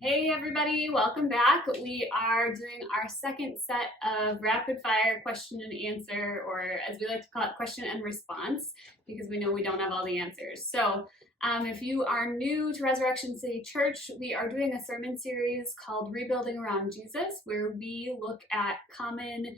Hey everybody, welcome back. We are doing our second set of rapid fire question and answer, or as we like to call it, question and response, because we know we don't have all the answers. So if you are new to Resurrection City Church, we are doing a sermon series called Rebuilding Around Jesus, where we look at common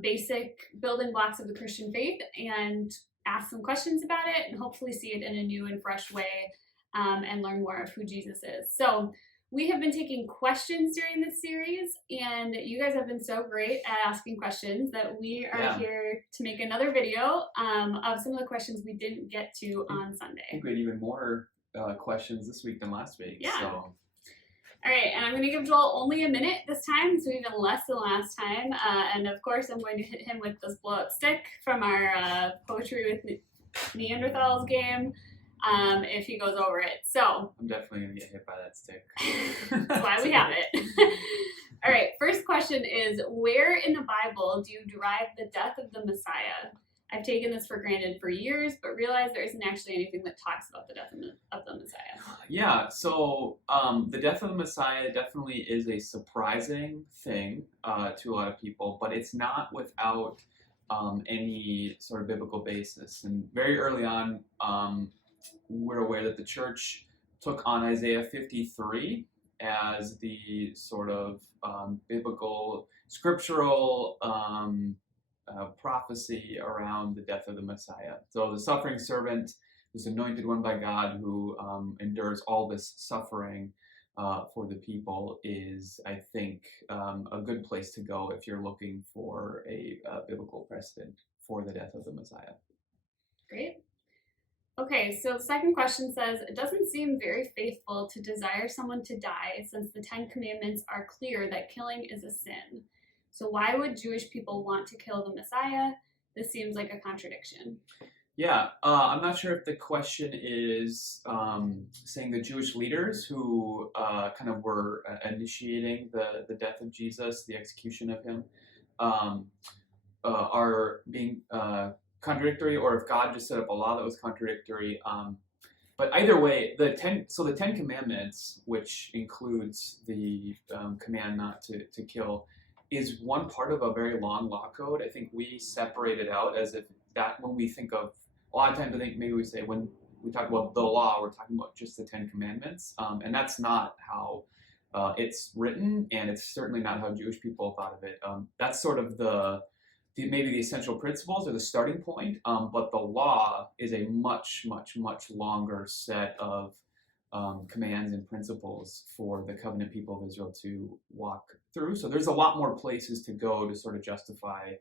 basic building blocks of the Christian faith and ask some questions about it and hopefully see it in a new and fresh way and learn more of who Jesus is. So we have been taking questions during this series, and you guys have been so great at asking questions that we are here to make another video of some of the questions we didn't get to on Sunday. I think we had even more questions this week than last week. Yeah. So. All right, and I'm going to give Joel only a minute this time, so even less than last time. And of course, I'm going to hit him with this blow-up stick from our Poetry with Neanderthals game. If he goes over it. So I'm definitely gonna get hit by that stick. That's why we have it. All right, first question is, where in the Bible do you derive the death of the Messiah? I've taken this for granted for years, but realize there isn't actually anything that talks about the death of the Messiah. Yeah, so the death of the Messiah definitely is a surprising thing to a lot of people, but it's not without any sort of biblical basis. And very early on, we're aware that the church took on Isaiah 53 as the sort of biblical, scriptural prophecy around the death of the Messiah. So the suffering servant, this anointed one by God who endures all this suffering for the people, is, I think, a good place to go if you're looking for a biblical precedent for the death of the Messiah. Great. Okay, so the second question says, it doesn't seem very faithful to desire someone to die since the Ten Commandments are clear that killing is a sin. So why would Jewish people want to kill the Messiah? This seems like a contradiction. Yeah, I'm not sure if the question is saying the Jewish leaders who kind of were initiating the death of Jesus, the execution of him, are being contradictory, or if God just set up a law that was contradictory. But either way, the Ten Commandments, which includes the command not to kill, is one part of a very long law code. I think we separate it out as if that when we think of, a lot of times I think maybe we say when we talk about the law, we're talking about just the Ten Commandments. And that's not how it's written, and it's certainly not how Jewish people thought of it. That's sort of maybe the essential principles or the starting point, but the law is a much, much, much longer set of commands and principles for the covenant people of Israel to walk through. So there's a lot more places to go to sort of justify,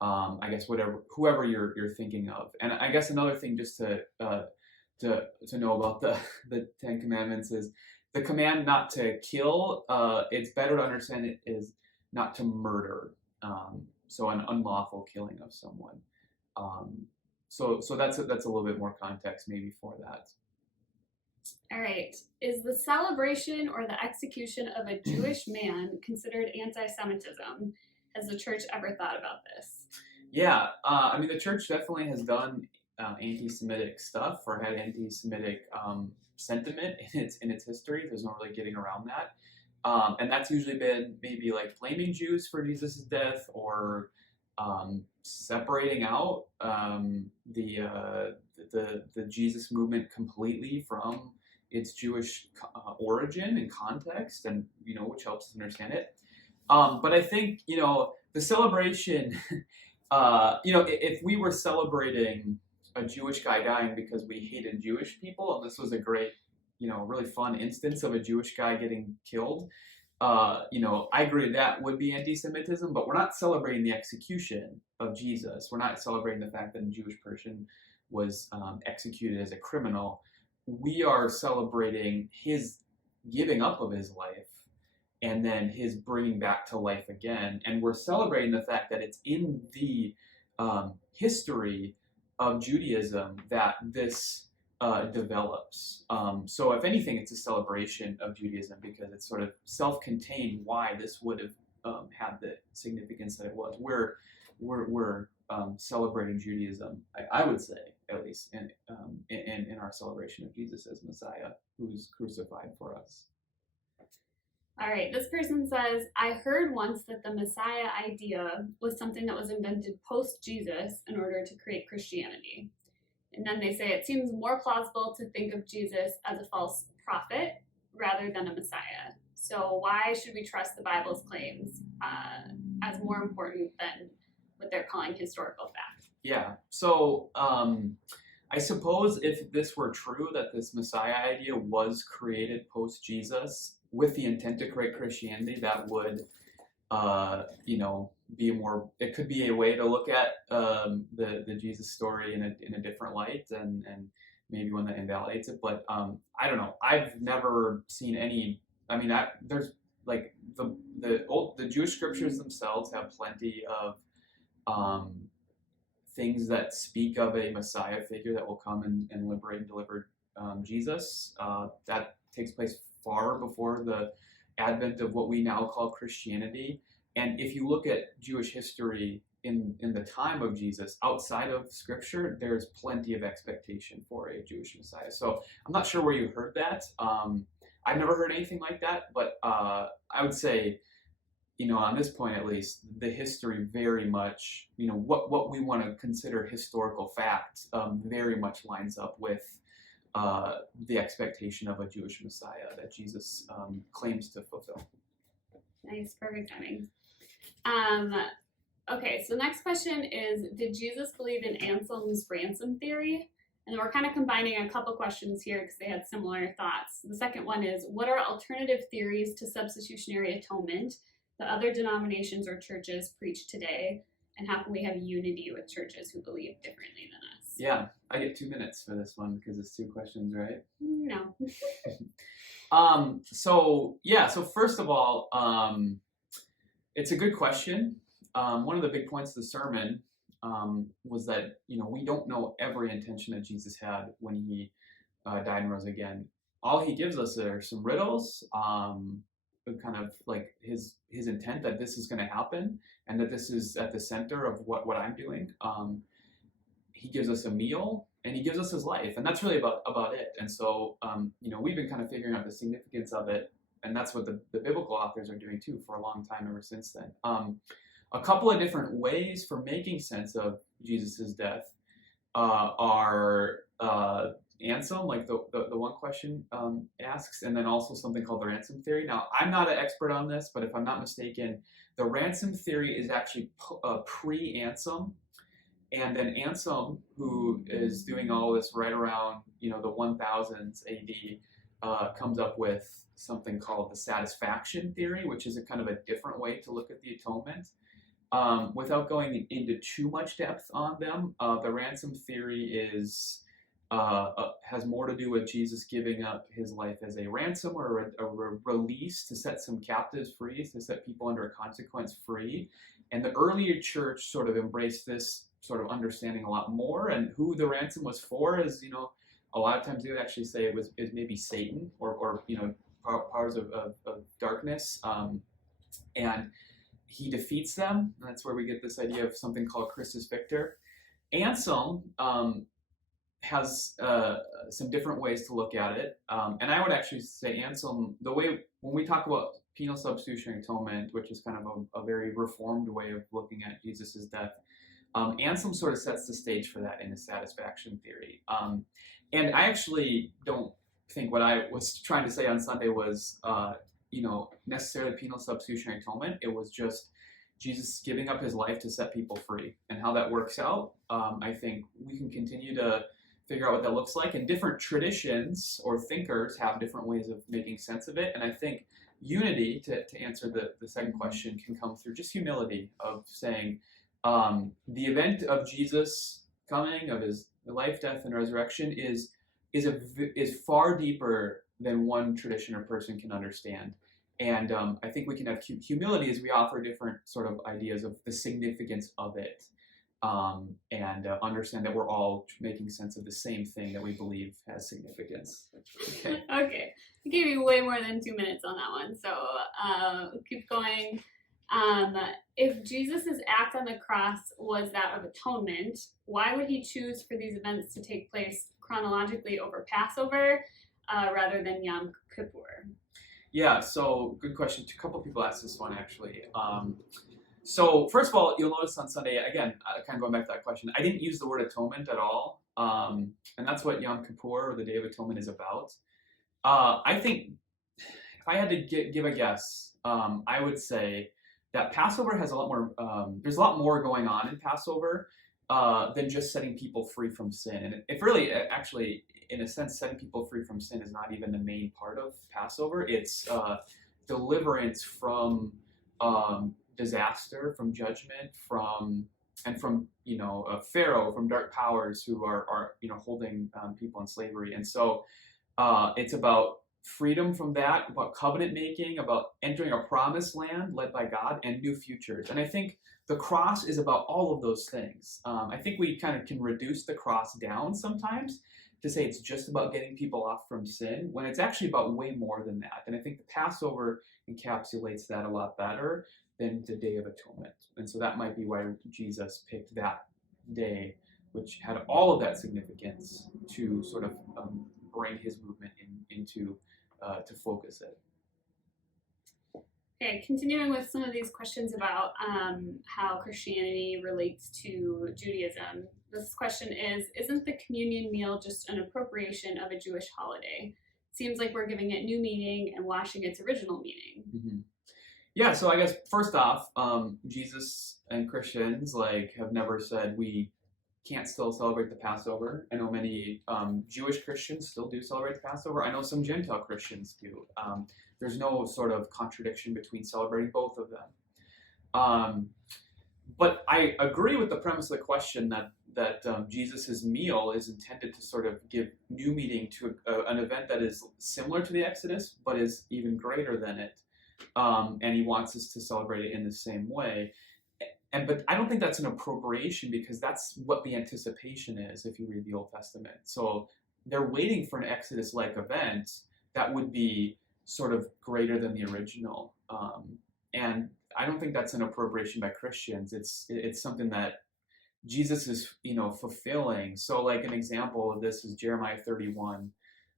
I guess, whoever you're thinking of. And I guess another thing just to know about the Ten Commandments is the command not to kill. It's better to understand it is not to murder. So an unlawful killing of someone. So that's a little bit more context maybe for that. All right. Is the celebration or the execution of a Jewish man considered anti-Semitism? Has the church ever thought about this? Yeah, I mean, the church definitely has done anti-Semitic stuff or had anti-Semitic sentiment in its history. There's no really getting around that. And that's usually been maybe like blaming Jews for Jesus' death, or separating out the Jesus movement completely from its Jewish origin and context, and which helps us understand it. But I think the celebration, if we were celebrating a Jewish guy dying because we hated Jewish people, and this was a great really fun instance of a Jewish guy getting killed, I agree that would be anti-Semitism, but we're not celebrating the execution of Jesus. We're not celebrating the fact that a Jewish person was executed as a criminal. We are celebrating his giving up of his life and then his bringing back to life again. And we're celebrating the fact that it's in the history of Judaism that this develops. So if anything, it's a celebration of Judaism because it's sort of self-contained why this would have had the significance that it was. We're celebrating Judaism, I would say, at least in our celebration of Jesus as Messiah, who's crucified for us. All right, this person says, I heard once that the Messiah idea was something that was invented post-Jesus in order to create Christianity. And then they say it seems more plausible to think of Jesus as a false prophet rather than a Messiah. So why should we trust the Bible's claims as more important than what they're calling historical fact? Yeah. So I suppose if this were true, that this Messiah idea was created post-Jesus with the intent to create Christianity, that would, be a more. It could be a way to look at the Jesus story in a different light, and maybe one that invalidates it. But I don't know. I've never seen any. I mean, there's like the Jewish scriptures themselves have plenty of things that speak of a Messiah figure that will come and liberate and deliver Jesus. That takes place far before the advent of what we now call Christianity. And if you look at Jewish history in the time of Jesus, outside of Scripture, there's plenty of expectation for a Jewish Messiah. So I'm not sure where you heard that. I've never heard anything like that, but I would say, on this point at least, the history very much, what we want to consider historical fact very much lines up with the expectation of a Jewish Messiah that Jesus claims to fulfill. Nice, perfect timing. Okay, so the next question is, did Jesus believe in Anselm's ransom theory? And we're kind of combining a couple questions here because they had similar thoughts. The second one is, what are alternative theories to substitutionary atonement that other denominations or churches preach today? And how can we have unity with churches who believe differently than us? Yeah, I get 2 minutes for this one because it's 2 questions, right? No. So first of all, it's a good question. One of the big points of the sermon was that, we don't know every intention that Jesus had when he died and rose again. All he gives us are some riddles, kind of like his intent that this is going to happen and that this is at the center of what I'm doing. He gives us a meal and he gives us his life, and that's really about it. And so, we've been kind of figuring out the significance of it, and that's what the biblical authors are doing too for a long time ever since then. A couple of different ways for making sense of Jesus's death are Anselm, like the one question asks, and then also something called the ransom theory. Now, I'm not an expert on this, but if I'm not mistaken, the ransom theory is actually pre-Anselm, and then Anselm, who is doing all this right around the 1000s AD, comes up with something called the satisfaction theory, which is a kind of a different way to look at the atonement. Without going into too much depth on them, the ransom theory has more to do with Jesus giving up his life as a ransom or a release to set some captives free, to set people under a consequence free. And the earlier church sort of embraced this sort of understanding a lot more. And who the ransom was for is, a lot of times they would actually say it was maybe Satan or powers of darkness. And he defeats them. And that's where we get this idea of something called Christus Victor. Anselm has some different ways to look at it. And I would actually say Anselm, when we talk about penal substitutionary atonement, which is kind of a very reformed way of looking at Jesus's death, Anselm sort of sets the stage for that in his satisfaction theory. And I actually don't think what I was trying to say on Sunday was necessarily penal substitutionary atonement. It was just Jesus giving up his life to set people free. And how that works out, I think we can continue to figure out what that looks like. And different traditions or thinkers have different ways of making sense of it. And I think unity, to answer the second question, can come through just humility of saying the event of Jesus coming, of his life, death, and resurrection is far deeper than one tradition or person can understand. And I think we can have humility as we offer different sort of ideas of the significance of it, and understand that we're all making sense of the same thing that we believe has significance. Okay. Okay. I gave you way more than 2 minutes on that one, so keep going. If Jesus' act on the cross was that of atonement, why would he choose for these events to take place chronologically over Passover rather than Yom Kippur? Yeah, so good question. A couple people asked this one actually. So first of all, you'll notice on Sunday, again, kind of going back to that question, I didn't use the word atonement at all. And that's what Yom Kippur, or the Day of Atonement, is about. I think if I had to give a guess, I would say that Passover has a lot more, there's a lot more going on in Passover than just setting people free from sin. And if really, actually, in a sense, setting people free from sin is not even the main part of Passover. It's deliverance from disaster, from judgment, from Pharaoh, from dark powers who are holding people in slavery. And so it's about freedom from that, about covenant making, about entering a promised land led by God, and new futures. And I think the cross is about all of those things. I think we kind of can reduce the cross down sometimes to say it's just about getting people off from sin, when it's actually about way more than that. And I think the Passover encapsulates that a lot better than the Day of Atonement. And so that might be why Jesus picked that day, which had all of that significance to sort of bring his movement into to focus it. Okay, continuing with some of these questions about how Christianity relates to Judaism. This question is, isn't the communion meal just an appropriation of a Jewish holiday? Seems like we're giving it new meaning and washing its original meaning. Mm-hmm. Yeah, so I guess first off, Jesus and Christians have never said we can't still celebrate the Passover. I know many Jewish Christians still do celebrate the Passover. I know some Gentile Christians do. There's no sort of contradiction between celebrating both of them. But I agree with the premise of the question that Jesus' meal is intended to sort of give new meaning to an event that is similar to the Exodus, but is even greater than it. And he wants us to celebrate it in the same way. But I don't think that's an appropriation, because that's what the anticipation is if you read the Old Testament. So they're waiting for an Exodus-like event that would be sort of greater than the original. And I don't think that's an appropriation by Christians. It's something that Jesus is fulfilling. So like an example of this is Jeremiah 31.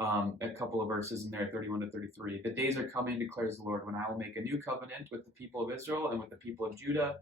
A couple of verses in there, 31 to 33. The days are coming, declares the Lord, when I will make a new covenant with the people of Israel and with the people of Judah.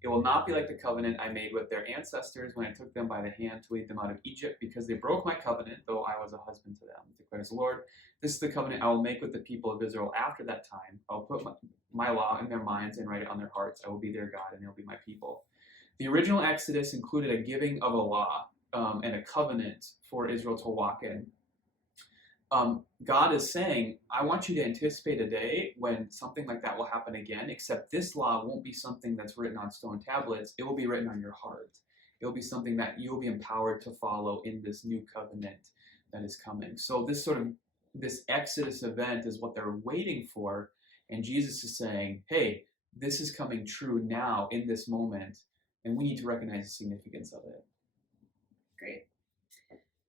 It will not be like the covenant I made with their ancestors when I took them by the hand to lead them out of Egypt, because they broke my covenant, though I was a husband to them, declares the Lord. This is the covenant I will make with the people of Israel after that time. I'll put my law in their minds and write it on their hearts. I will be their God, and they'll be my people. The original Exodus included a giving of a law and a covenant for Israel to walk in. God is saying, I want you to anticipate a day when something like that will happen again, except this law won't be something that's written on stone tablets. It will be written on your heart. It will be something that you'll be empowered to follow in this new covenant that is coming. So this Exodus event is what they're waiting for. And Jesus is saying, hey, this is coming true now in this moment, and we need to recognize the significance of it. Great.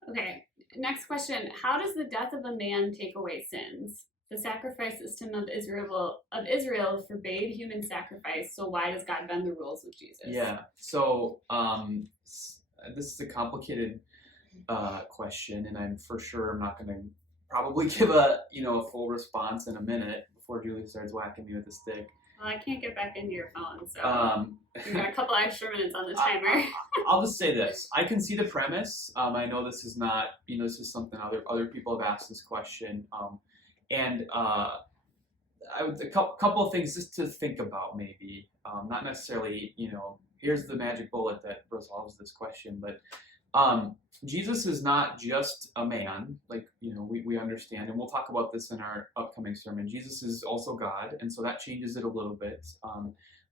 Okay, next question. How does the death of a man take away sins? The sacrifice system of Israel forbade human sacrifice, so why does God bend the rules with Jesus? Yeah, so this is a complicated question, and I'm not going to probably give a full response in a minute before Julie starts whacking me with a stick. Well, I can't get back into your phone, so we've got a couple extra minutes on the timer. I'll just say this. I can see the premise. I know this is not, this is something other people have asked this question. And a couple of things just to think about maybe. Not necessarily, here's the magic bullet that resolves this question, but Jesus is not just a man, we understand, and we'll talk about this in our upcoming sermon. Jesus is also God, and so that changes it a little bit.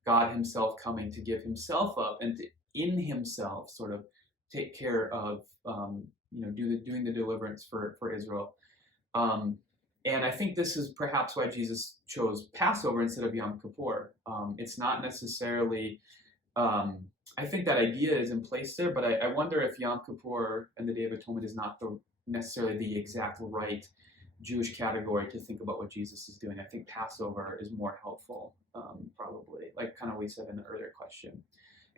God himself coming to give himself up and to, in himself, sort of take care of, doing the deliverance for Israel. And I think this is perhaps why Jesus chose Passover instead of Yom Kippur. It's not necessarily... I think that idea is in place there, but I wonder if Yom Kippur and the Day of Atonement is not necessarily the exact right Jewish category to think about what Jesus is doing. I think Passover is more helpful, probably, like kind of we said in the earlier question.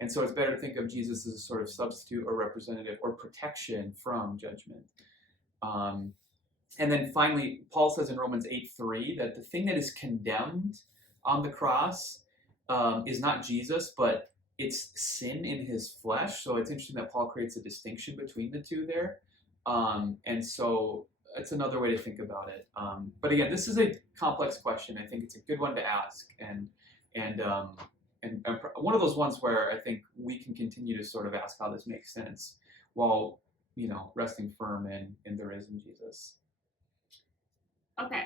And so it's better to think of Jesus as a sort of substitute or representative or protection from judgment. And then finally, Paul says in Romans 8:3 that the thing that is condemned on the cross is not Jesus, but it's sin in his flesh. So it's interesting that Paul creates a distinction between the two there. And so it's another way to think about it. But again, this is a complex question. I think it's a good one to ask, and one of those ones where I think we can continue to sort of ask how this makes sense while resting firm in there is in Jesus. Okay.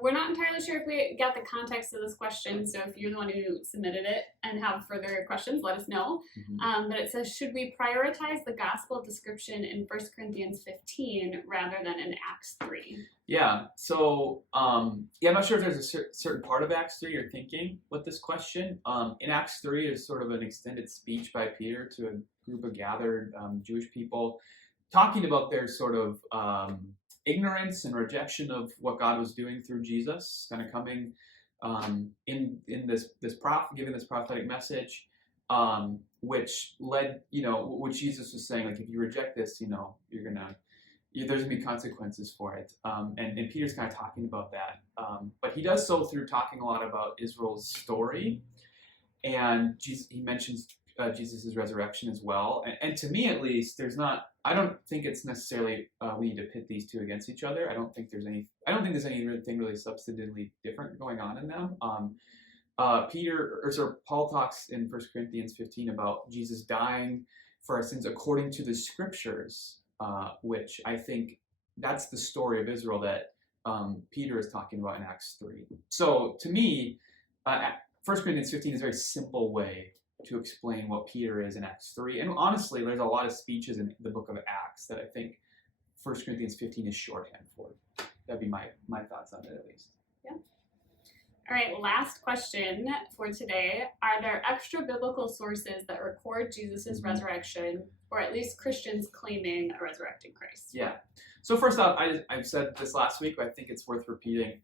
We're not entirely sure if we got the context of this question, so if you're the one who submitted it and have further questions, let us know. Mm-hmm. But it says, should we prioritize the gospel description in 1 Corinthians 15 rather than in Acts 3? Yeah, so I'm not sure if there's a certain part of Acts 3 you're thinking with this question. In Acts 3 is sort of an extended speech by Peter to a group of gathered Jewish people talking about their sort of ignorance and rejection of what God was doing through Jesus, kind of coming in this giving this prophetic message, which led, what Jesus was saying, like, if you reject this, there's gonna be consequences for it. And Peter's kind of talking about that, but he does so through talking a lot about Israel's story, and he mentions Jesus' resurrection as well. And to me, at least, I don't think it's necessarily we need to pit these two against each other. I don't think there's anything really substantively different going on in them. Paul talks in 1 Corinthians 15 about Jesus dying for our sins according to the scriptures, which I think that's the story of Israel that Peter is talking about in Acts 3. So to me, 1 Corinthians 15 is a very simple way to explain what Peter is in Acts 3. And honestly, there's a lot of speeches in the book of Acts that I think 1 Corinthians 15 is shorthand for. That'd be my thoughts on it, at least. Yeah. All right, last question for today. Are there extra biblical sources that record Jesus' resurrection, or at least Christians claiming a resurrected Christ? Yeah. So first off, I've said this last week, but I think it's worth repeating.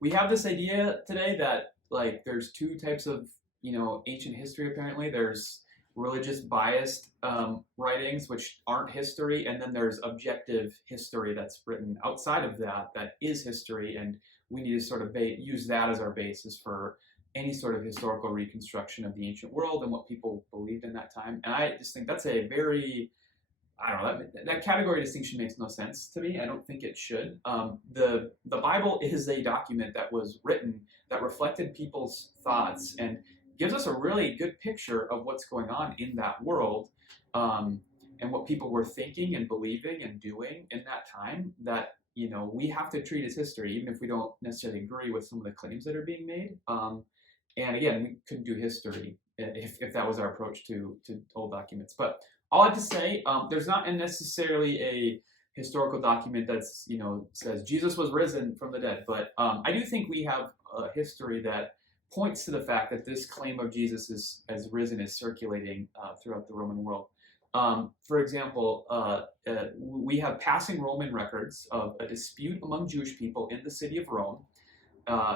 We have this idea today that, like, there's two types of ancient history. Apparently there's religious biased writings which aren't history, and then there's objective history that's written outside of that is history, and we need to sort of use that as our basis for any sort of historical reconstruction of the ancient world and what people believed in that time. And I just think that's a very, I don't know, that category distinction makes no sense to me. I don't think it should. The Bible is a document that was written that reflected people's thoughts and gives us a really good picture of what's going on in that world, and what people were thinking and believing and doing in that time, that we have to treat as history, even if we don't necessarily agree with some of the claims that are being made. And again, we couldn't do history if that was our approach to old documents. But all I have to say, there's not necessarily a historical document that's says Jesus was risen from the dead, but I do think we have a history that points to the fact that this claim of Jesus as risen is circulating throughout the Roman world. For example, we have passing Roman records of a dispute among Jewish people in the city of Rome,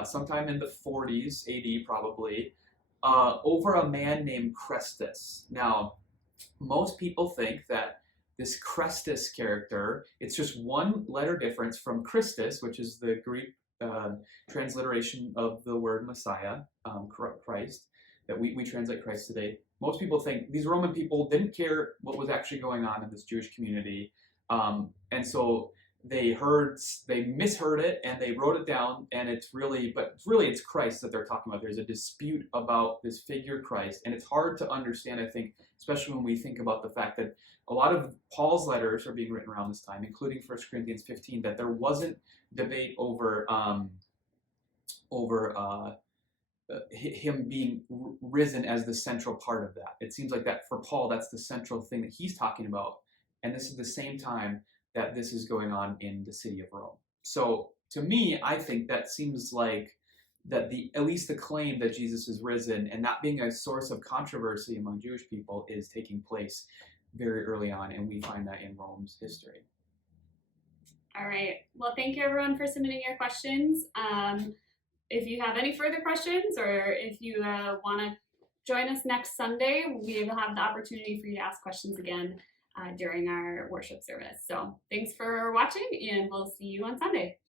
sometime in the 40s AD probably, over a man named Chrestus. Now, most people think that this Chrestus character, it's just one letter difference from Christus, which is the Greek transliteration of the word Messiah, Christ, that we translate Christ today. Most people think these Roman people didn't care what was actually going on in this Jewish community, and so they misheard it and they wrote it down, and it's Christ that they're talking about. There's a dispute about this figure Christ, and it's hard to understand, I think, especially when we think about the fact that a lot of Paul's letters are being written around this time, including 1 Corinthians 15, that there wasn't debate over him being risen as the central part of that. It seems like that for Paul, that's the central thing that he's talking about, and this is the same time that this is going on in the city of Rome. So to me, I think that seems like that at least the claim that Jesus is risen and not being a source of controversy among Jewish people is taking place very early on, and we find that in Rome's history. All right. Well, thank you everyone for submitting your questions. If you have any further questions, or if you want to join us next Sunday, we will have the opportunity for you to ask questions again. during our worship service. So thanks for watching, and we'll see you on Sunday.